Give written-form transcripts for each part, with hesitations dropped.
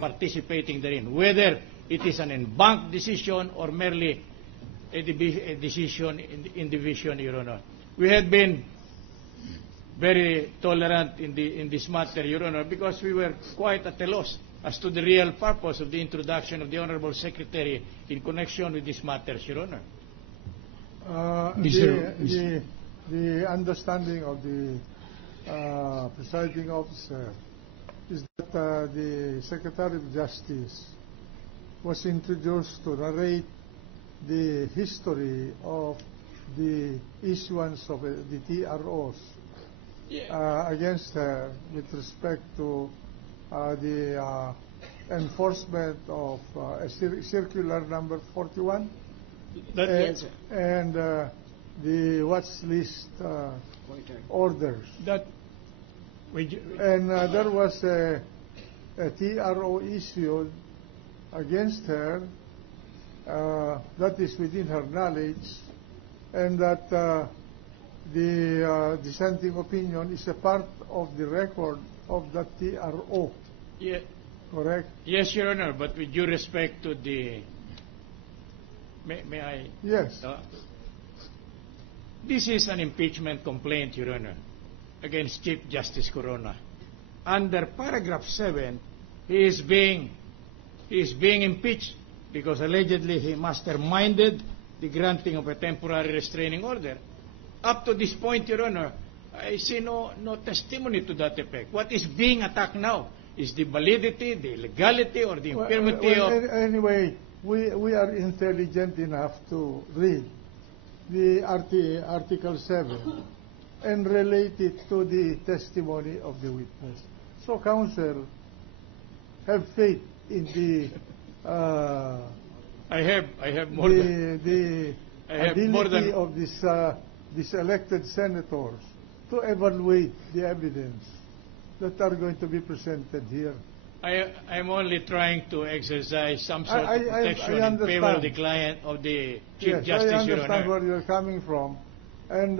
Participating therein, whether it is an en-banc decision or merely a decision in division, Your Honor. We had been very tolerant in this matter, Your Honor, because we were quite at a loss as to the real purpose of the introduction of the Honorable Secretary in connection with these matters, Your Honor. The understanding of the presiding officer is that the Secretary of Justice was introduced to narrate the history of the issuance of the TROs against her with respect to the enforcement of circular number 41 and the watch list orders. And there was a TRO issued against her that is within her knowledge, and that the dissenting opinion is a part of the record of that TRO. Yeah. Correct? Yes, Your Honor, but with due respect to the... May I? Yes. This is an impeachment complaint, Your Honor, against Chief Justice Corona. Under paragraph 7, he is being impeached because allegedly he masterminded the granting of a temporary restraining order. Up to this point, Your Honor, I see no testimony to that effect. What is being attacked now is the validity, the legality, or the infirmity of... Anyway, we are intelligent enough to read the Article 7 and relate it to the testimony of the witness. So, counsel, have faith in the I have more the ability of these elected senators to evaluate the evidence that are going to be presented here. I'm only trying to exercise some sort of protection in favor of the client of the Chief Justice, I Your understand Honor. where you're coming from, and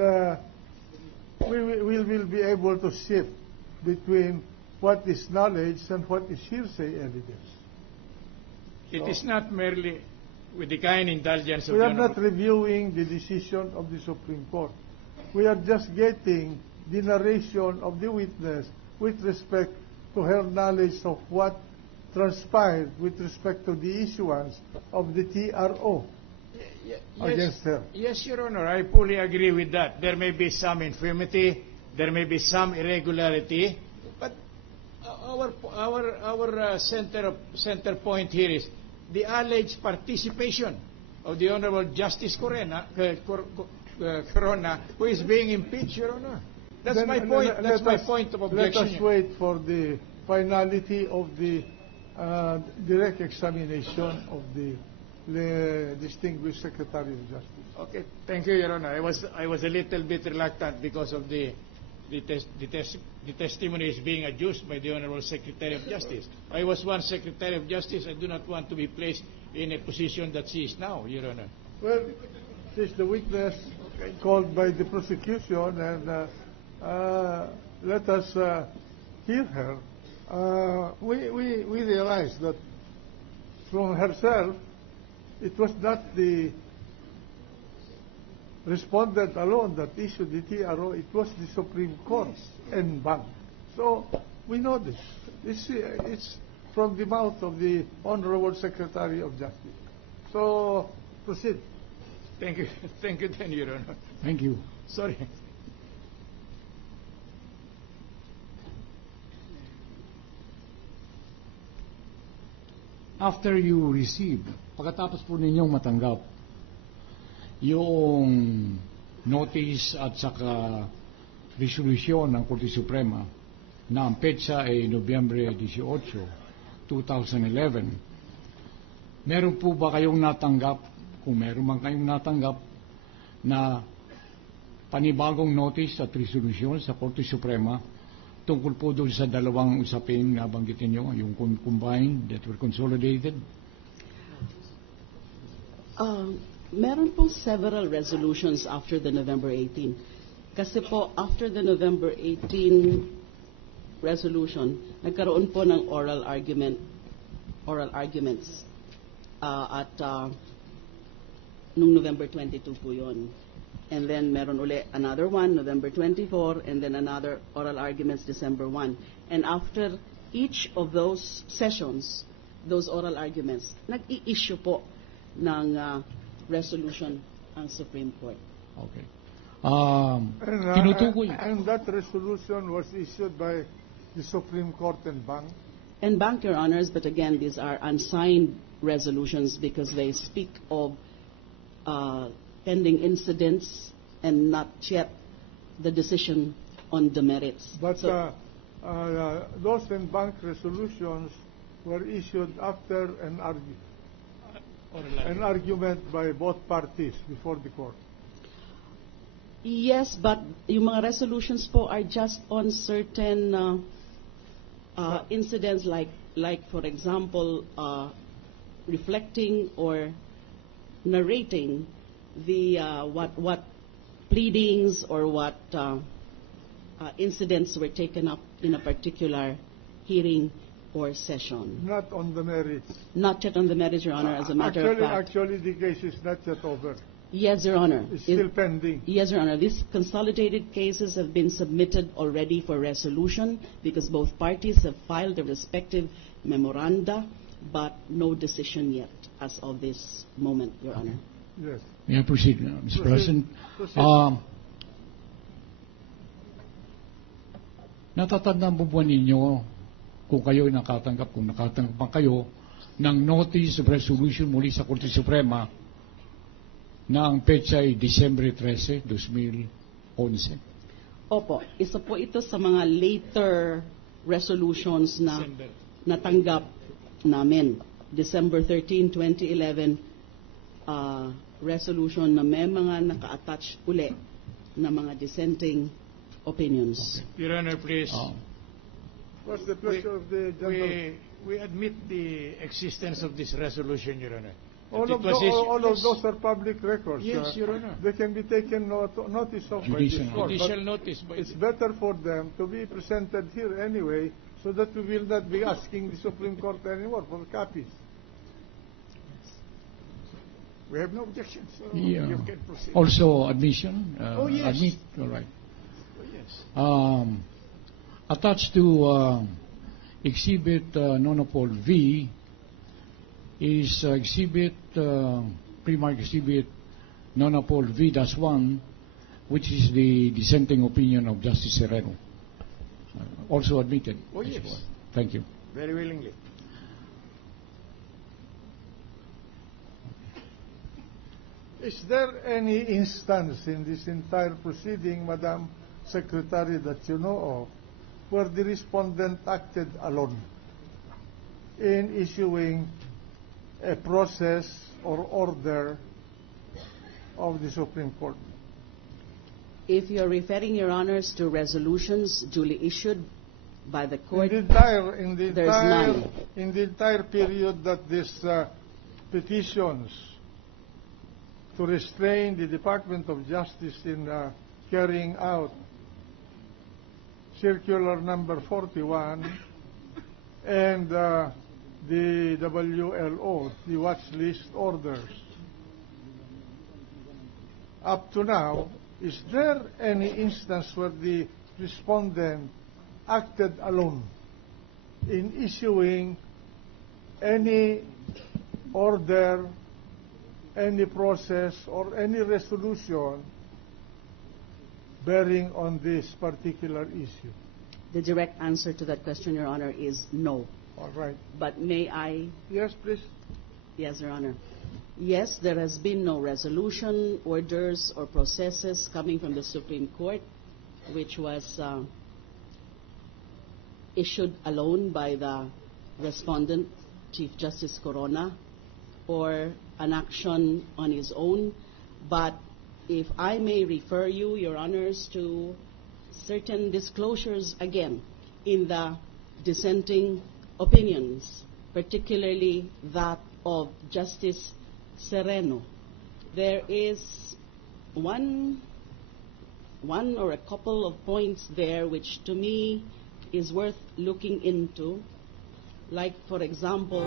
we will be able to shift between what is knowledge and what is hearsay evidence. It is not merely with the kind indulgence of We the are not Honorable... reviewing the decision of the Supreme Court. We are just getting the narration of the witness with respect to her knowledge of what transpired with respect to the issuance of the TRO against her. Yes, Your Honor, I fully agree with that. There may be some infirmity, there may be some irregularity, but our center point here is the alleged participation of the Honorable Justice Corona, who is being impeached, Your Honor. That's Then my point. That's my point of objection. Let us wait for the finality of the direct examination of the distinguished Secretary of Justice. Okay, thank you, Your Honor. I was a little bit reluctant because of the testimony is being adduced by the Honorable Secretary of Justice. I was once Secretary of Justice. I do not want to be placed in a position that she is now, Your Honor. Well, she's the witness called by the prosecution, and let us hear her. We realize that from herself, it was not the respondent alone that issued the TRO, it was the Supreme Court and bank. So we know this. It's from the mouth of the Honorable Secretary of Justice. So proceed. Thank you. Thank you then, Your Honor. Thank you. Sorry. After you receive, pagkatapos po ninyong matanggap yung notice at saka resolution ng Korte Suprema na ang petsa ay Nobyembre 18, 2011, meron po ba kayong natanggap, kung meron man kayong natanggap, na panibagong notice at resolution sa Korte Suprema tungkol po doon sa dalawang usapin na banggitin nyo, yung combined that were consolidated? Meron pong several resolutions after the November 18. Kasi po, after the November 18 resolution, nagkaroon po ng oral arguments at nung November 22 po yun. And then meron uli another one, November 24, and then another oral arguments, December 1. And after each of those sessions, those oral arguments, nag-i-issue po ng resolution ang Supreme Court. Okay. And that resolution was issued by the Supreme Court and Bank. And Bank, Your Honors, but again, these are unsigned resolutions because they speak of pending incidents and not yet the decision on the merits. But those and Bank resolutions were issued after an argument by both parties before the court. Yes, but yung mga resolutions po are just on certain incidents like for example, reflecting or narrating the what pleadings or what incidents were taken up in a particular hearing or session. Not on the merits. Not yet on the merits, Your Honor, as a matter of fact. Actually, the case is not yet over. Yes, Your Honor. It's still pending. Yes, Your Honor. These consolidated cases have been submitted already for resolution because both parties have filed their respective memoranda, but no decision yet as of this moment, Your Honor. Yes. May I proceed, Mr. President? Proceed. Natatandaan po ba ninyo kung kayo nakatanggap pa kayo ng notice of resolution muli sa Korte Suprema na ang petsa ay December 13, 2011? Opo, isa po ito sa mga later resolutions na natanggap namin. December 13, 2011, resolution na may mga naka-attach uli na mga dissenting opinions. Your Honor, please. What's the pleasure of the gentleman? We admit the existence of this resolution, Your Honor. All of those are public records. Yes, Your Honor. They can be taken notice of by this court. Judicial notice. It's better for them to be presented here anyway, so that we will not be asking the Supreme Court anymore for copies. We have no objections. So Yeah. you can proceed. Also, admission? Oh, yes. Admit, all right. Oh, yes. Attached to Exhibit Nonopol V is Primark Exhibit Nonopol V-1, which is the dissenting opinion of Justice Sereno. Also admitted. Oh, I yes. suppose. Thank you. Very willingly. Is there any instance in this entire proceeding, Madam Secretary, that you know of, where the respondent acted alone in issuing a process or order of the Supreme Court? If you're referring, Your Honors, to resolutions duly issued by the court, In there's none. the entire period that these petitions to restrain the Department of Justice in carrying out Circular Number 41 and the WLO, the watch list orders. Up to now, is there any instance where the respondent acted alone in issuing any order, any process, or any resolution bearing on this particular issue? The direct answer to that question, Your Honor, is no. All right. But may I? Yes, please. Yes, Your Honor. Yes, there has been no resolution, orders, or processes coming from the Supreme Court, which was issued alone by the respondent, Chief Justice Corona, or an action on his own. But if I may refer you, Your Honors, to certain disclosures again in the dissenting opinions, particularly that of Justice Sereno, there is one or a couple of points there which to me is worth looking into. Like, for example,